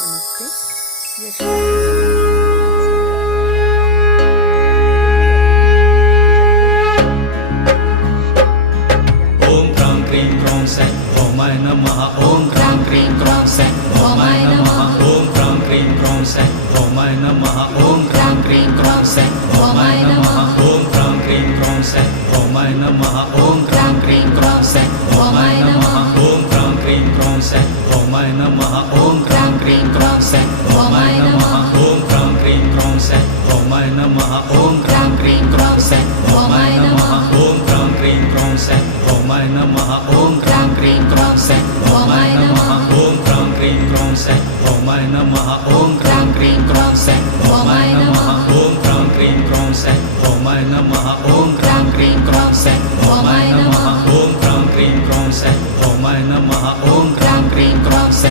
नमस्ते। यश ओम क्रां क्रीं क्रों सै ओमाय नमः। ओम क्रां क्रीं क्रों सै ओमाय नमः। ओम क्रां क्रीं क्रों सै ओमाय नमः। ओम क्रां क्रीं क्रों सै ओमाय नमः। ओम क्रां क्रीं क्रों सै ओमाय नमः। ओम क्रां क्रीं क्रों सै ओमाय नमः। ओम क्रां क्रीं क्रों सै ओमाय नमः। ओम क्रां क्रीं क्रों सै ओमाय नमः। ओम क्रां क्रीं क्रों सै ओमाय नमः। ओम क्रां क्रीं क्रों सै ओमाय नमः। ओम क्रां क्रीं क्रों सै ओमाय नमः। ओम क्रां क्रीं क्रों सै ओमाय नमः। ओम क्रां क्रीं क्रों सै ओमाय नमः। ओम क्रां क्रीं क्रों सै ओमाय नमः। ओम क्रां क्रीं क्रों सै ओमाय नमः। ओम क्रां क्रीं क्रों सै ओमाय नमः। ओम क्रां क्रीं क्रों सै ओमाय नमः। ओम क्रां क्रीं क्रों सै